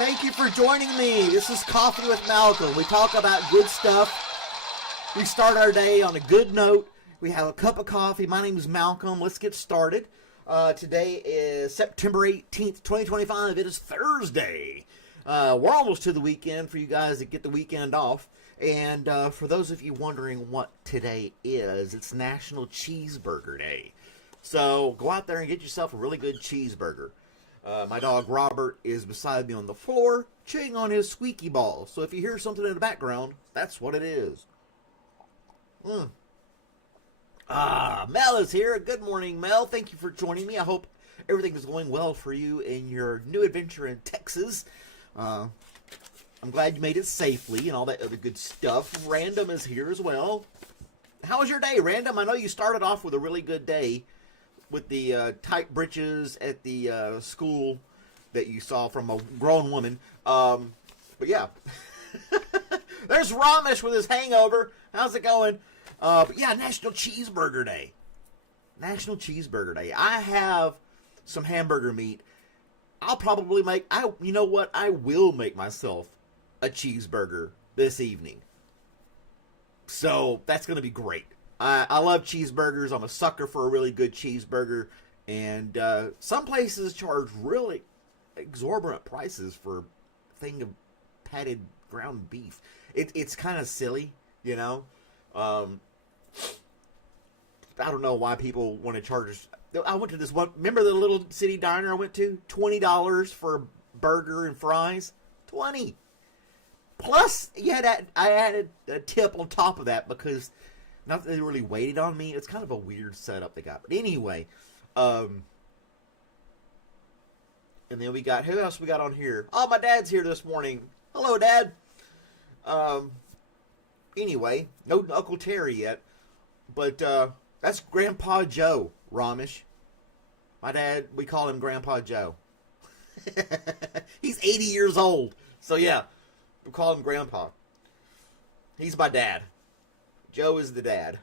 Thank you for joining me. This is Coffee with Malcolm. We talk about good stuff. We start our day on a good note. We have a cup of coffee. My name is Malcolm. Let's get started. Today is September 18th, 2025. It is Thursday. We're almost to the weekend for you guys that get the weekend off. And for those of you wondering what today is, it's National Cheeseburger Day. So go out there and get yourself a really good cheeseburger. My dog Robert is beside me on the floor, chewing on his squeaky ball. So if you hear something in the background, that's what it is. Mel is here. Good morning, Mel. Thank you for joining me. I hope everything is going well for you in your new adventure in Texas. I'm glad you made it safely and all that other good stuff. Random is here as well. How was your day, Random? I know you started off with a really good day with the tight britches at the school that you saw from a grown woman. But yeah. There's Ramesh with his hangover. How's it going? But yeah, National Cheeseburger Day. National Cheeseburger Day. I have some hamburger meat. I'll probably you know what? I will make myself a cheeseburger this evening. So that's going to be great. I love cheeseburgers. I'm a sucker for a really good cheeseburger. And some places charge really exorbitant prices for a thing of patted ground beef. It's kind of silly, you know. I don't know why people want to charge. I went to this one. Remember the little city diner I went to? $20 for a burger and fries. $20. Plus, I added a tip on top of that because not that they really waited on me. It's kind of a weird setup they got. But anyway, and then we got, who else we got on here? Oh, my dad's here this morning. Hello, Dad. Anyway, no Uncle Terry yet. But that's Grandpa Joe, Ramesh. My dad, we call him Grandpa Joe. He's 80 years old. So yeah, we call him Grandpa. He's my dad. Joe is the dad.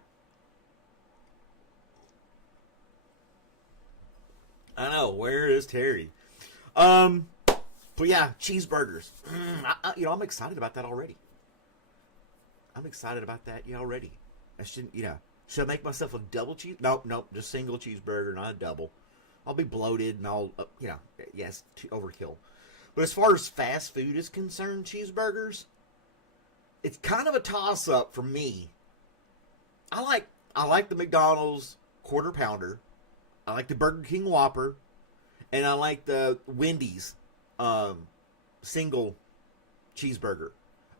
I know, where is Terry? But yeah, cheeseburgers. I'm excited about that already. Already. I shouldn't, should I make myself a double cheese? Nope, just single cheeseburger, not a double. I'll be bloated and I'll, yes, overkill. But as far as fast food is concerned, cheeseburgers, it's kind of a toss-up for me. I like the McDonald's Quarter Pounder. I like the Burger King Whopper. And I like the Wendy's single cheeseburger.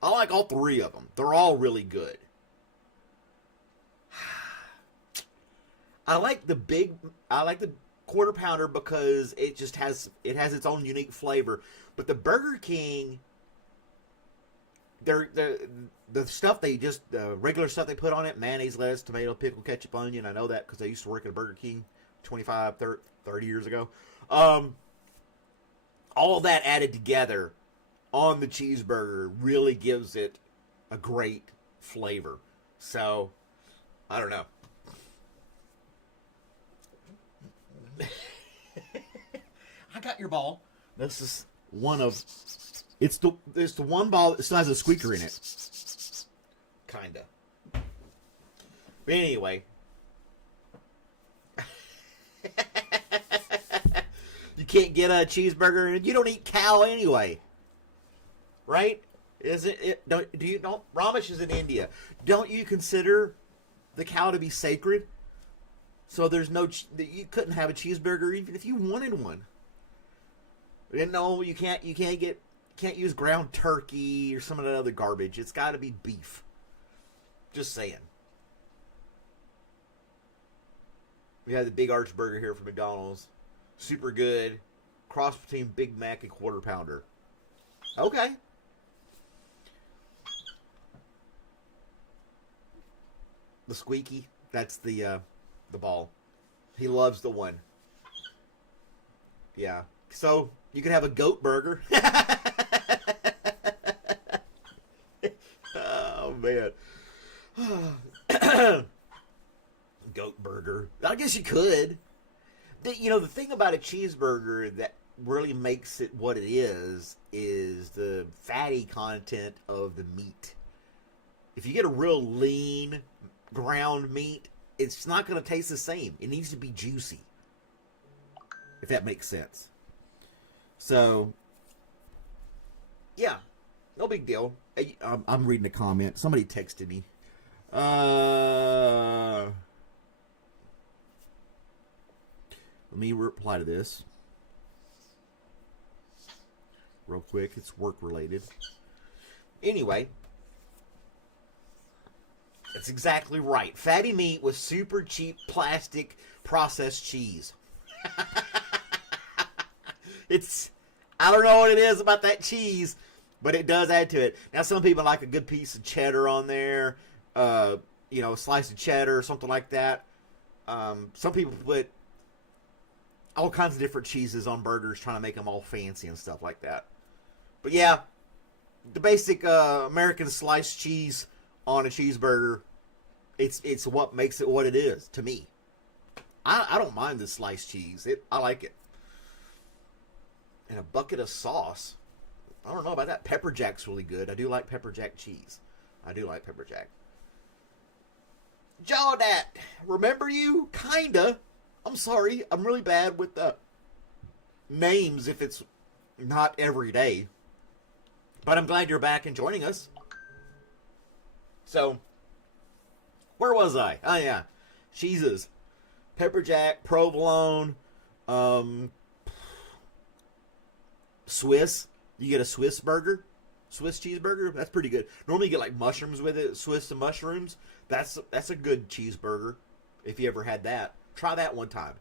I like all three of them. They're all really good. I like the Quarter Pounder because it just has its own unique flavor. But the Burger King, the stuff the regular stuff they put on it, mayonnaise, lettuce, tomato, pickle, ketchup, onion. I know that because I used to work at a Burger King 25, 30 years ago. All of that added together on the cheeseburger really gives it a great flavor. So, I don't know. I got your ball. This is one of... It's the one ball that still has a squeaker in it. Kinda. But anyway. You can't get a cheeseburger and you don't eat cow anyway. Right? Ramesh is in India. Don't you consider the cow to be sacred? So there's you couldn't have a cheeseburger even if you wanted one. No, you can't use ground turkey or some of that other garbage. It's got to be beef. Just saying. We have the Big Arch Burger here from McDonald's. Super good. Cross between Big Mac and Quarter Pounder. Okay. The squeaky, that's the ball. He loves the one. Yeah. So, you could have a goat burger. Oh, man. Goat burger. I guess you could. The thing about a cheeseburger that really makes it what it is the fatty content of the meat. If you get a real lean ground meat, it's not going to taste the same. It needs to be juicy, if that makes sense. So, yeah, no big deal. I'm reading a comment. Somebody texted me. Let me reply to this real quick. It's work related. Anyway, that's exactly right. Fatty meat with super cheap plastic processed cheese. I don't know what it is about that cheese, but it does add to it. Now, some people like a good piece of cheddar on there, a slice of cheddar or something like that. Some people put all kinds of different cheeses on burgers, trying to make them all fancy and stuff like that. But yeah, the basic American sliced cheese on a cheeseburger, it's what makes it what it is to me. I don't mind the sliced cheese. I like it. And a bucket of sauce. I don't know about that. Pepper jack's really good. I do like pepper jack cheese. I do like pepper jack. Jawdat, remember you? Kinda. I'm sorry. I'm really bad with the names if it's not every day. But I'm glad you're back and joining us. So, where was I? Oh, yeah. Cheeses. Pepper jack, provolone, Swiss. You get a Swiss burger, Swiss cheeseburger. That's pretty good. Normally you get like mushrooms with it, Swiss and mushrooms. That's a good cheeseburger. If you ever had that, try that one time.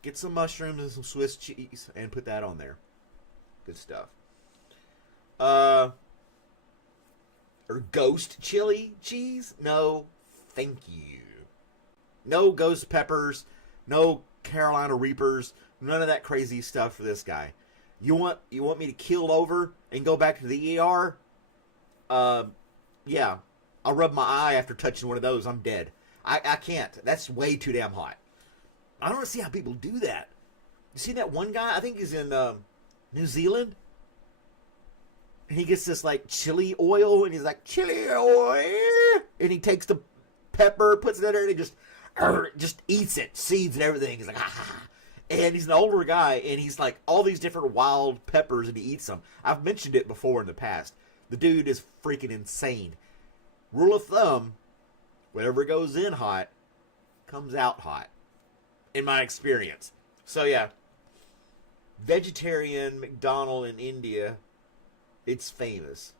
Get some mushrooms and some Swiss cheese and put that on there. Good stuff. Or ghost chili cheese? No, thank you. No ghost peppers. No Carolina Reapers. None of that crazy stuff for this guy. You want me to keel over and go back to the ER? Yeah. I'll rub my eye after touching one of those. I'm dead. I can't. That's way too damn hot. I don't see how people do that. You see that one guy? I think he's in New Zealand. And he gets this like chili oil, and he's like, chili oil, and he takes the pepper, puts it in there, and he just eats it, seeds and everything. He's like, ah. And he's an older guy, and he's like all these different wild peppers, and he eats them. I've mentioned it before in the past. The dude is freaking insane. Rule of thumb, whatever goes in hot, comes out hot, in my experience. So yeah, vegetarian McDonald's in India, it's famous.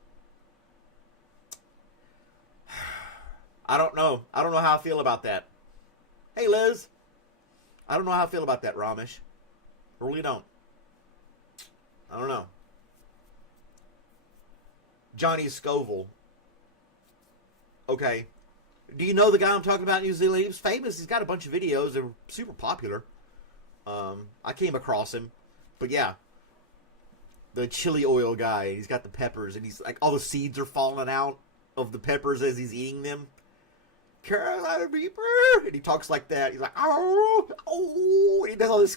I don't know how I feel about that. Hey, Liz. I don't know how I feel about that, Ramesh. I really don't. I don't know. Johnny Scoville. Okay. Do you know the guy I'm talking about in New Zealand? He was famous. He's got a bunch of videos. They're super popular. I came across him. But yeah. The chili oil guy. He's got the peppers. And he's like, all the seeds are falling out of the peppers as he's eating them. Carolina Reaper, and he talks like that. He's like, oh, and he does all this.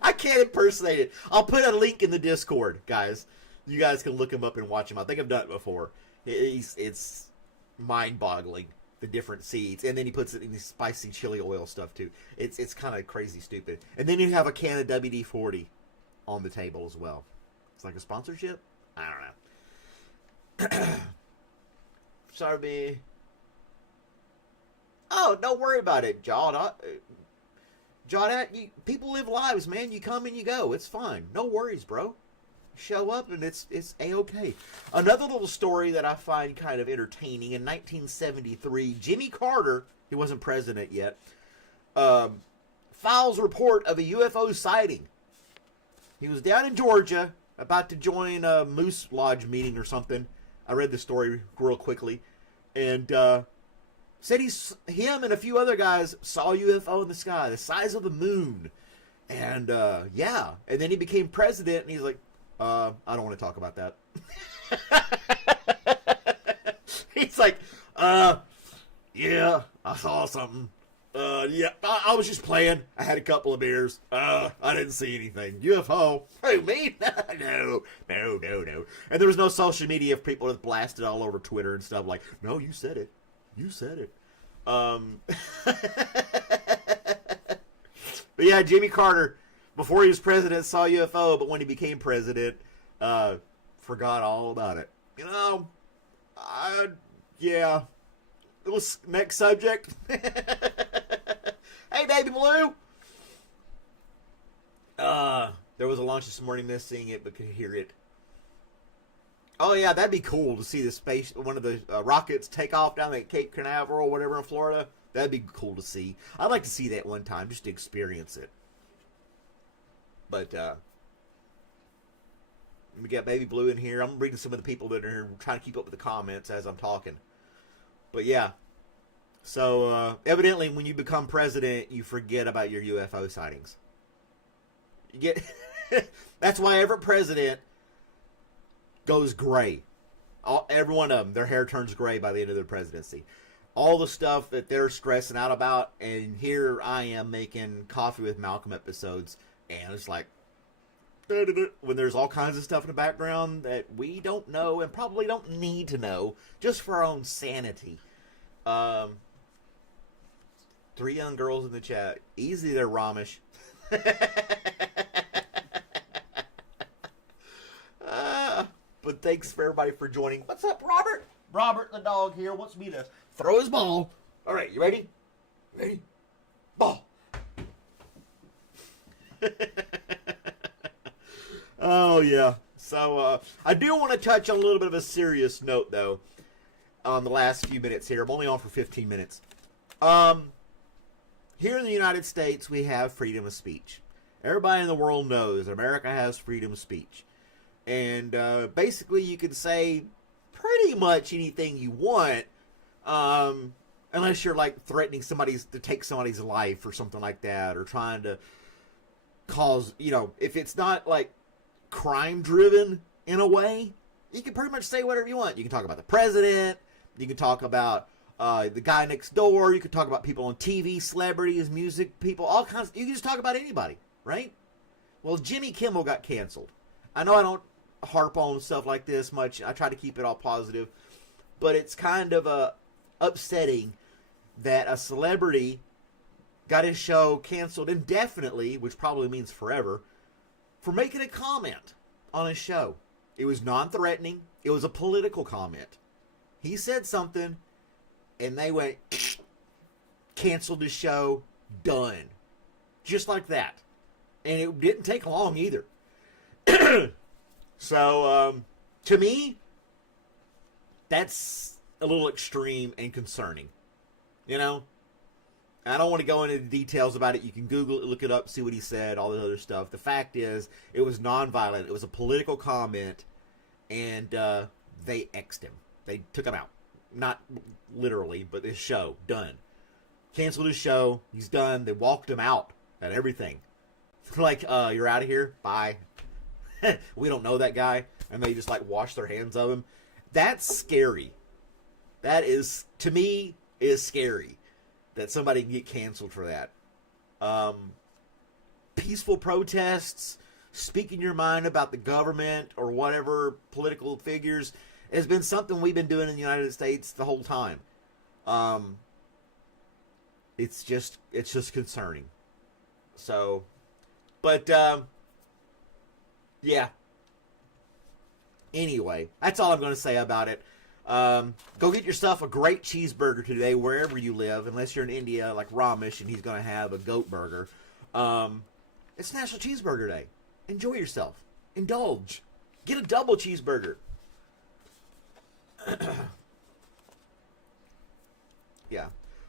I can't impersonate it. I'll put a link in the Discord, guys. You guys can look him up and watch him. I think I've done it before. It's mind-boggling, the different seeds, and then he puts it in the spicy chili oil stuff too. It's kind of crazy stupid. And then you have a can of WD-40 on the table as well. It's like a sponsorship. I don't know. Sorry. Oh, don't worry about it, John. John, people live lives, man. You come and you go. It's fine. No worries, bro. Show up and it's A-okay. Another little story that I find kind of entertaining. In 1973, Jimmy Carter, he wasn't president yet, files a report of a UFO sighting. He was down in Georgia about to join a Moose Lodge meeting or something. I read the story real quickly, and said him and a few other guys saw a UFO in the sky, the size of the moon, and yeah, and then he became president, and he's like, I don't want to talk about that. He's like, yeah, I saw something. Yeah, I was just playing. I had a couple of beers. I didn't see anything. UFO. Who, me? No. And there was no social media of people that blasted all over Twitter and stuff like, no, you said it. You said it. But yeah, Jimmy Carter, before he was president, saw UFO, but when he became president, forgot all about it. You know, yeah. Next subject. Hey, baby blue. There was a launch this morning, missed seeing it, but could hear it. Oh yeah, that'd be cool to see the one of the rockets take off down at Cape Canaveral or whatever in Florida. That'd be cool to see. I'd like to see that one time just to experience it. But we got baby blue in here. I'm reading some of the people that are here, trying to keep up with the comments as I'm talking. But yeah, so evidently when you become president, you forget about your UFO sightings. You get that's why every president goes gray. Every one of them, their hair turns gray by the end of their presidency. All the stuff that they're stressing out about, and here I am making Coffee with Malcolm episodes, and it's like, when there's all kinds of stuff in the background that we don't know and probably don't need to know, just for our own sanity. 3 young girls in the chat. Easy there, Ramesh. But thanks for everybody for joining. What's up, Robert? Robert the dog here wants me to throw his ball. All right, you ready? Ready? Ball. Oh, yeah. So, I do want to touch on a little bit of a serious note, though, on the last few minutes here. I'm only on for 15 minutes. Here in the United States, we have freedom of speech. Everybody in the world knows America has freedom of speech. And basically, you can say pretty much anything you want, unless you're, like, threatening to take somebody's life or something like that, or trying to cause, if it's not, like, crime-driven in a way, you can pretty much say whatever you want. You can talk about the president, you can talk about the guy next door, you can talk about people on TV, celebrities, music people, all kinds. You can just talk about anybody, right? Well, Jimmy Kimmel got canceled. I know I don't harp on stuff like this much. I try to keep it all positive, but it's kind of upsetting that a celebrity got his show canceled indefinitely, which probably means forever, for making a comment on his show. It was non-threatening. It was a political comment. He said something, and they went, canceled his show, done. Just like that. And it didn't take long either. So, to me, that's a little extreme and concerning. I don't want to go into the details about it. You can Google it, look it up, see what he said, all the other stuff. The fact is, it was nonviolent. It was a political comment, and they X'd him. They took him out. Not literally, but his show, done. Canceled his show. He's done. They walked him out at everything. Like, you're out of here. Bye. We don't know that guy. And they just, like, wash their hands of him. That's scary. That is, to me, is scary. That somebody can get canceled for that. Peaceful protests, speaking your mind about the government or whatever political figures has been something we've been doing in the United States the whole time. It's just concerning. So, but yeah. Anyway, that's all I'm going to say about it. Go get yourself a great cheeseburger today, wherever you live, unless you're in India, like Ramesh, and he's going to have a goat burger. It's National Cheeseburger Day. Enjoy yourself. Indulge. Get a double cheeseburger. Yeah.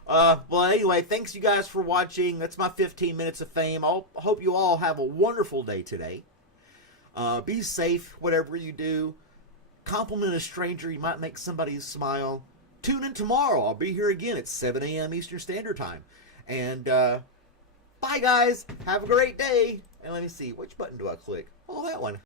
Well, anyway, thanks you guys for watching. That's my 15 minutes of fame. I hope you all have a wonderful day today. Be safe, whatever you do. Compliment a stranger. You might make somebody smile. Tune in tomorrow. I'll be here again at 7 a.m. Eastern Standard Time. And bye, guys. Have a great day. And let me see. Which button do I click? Oh, that one.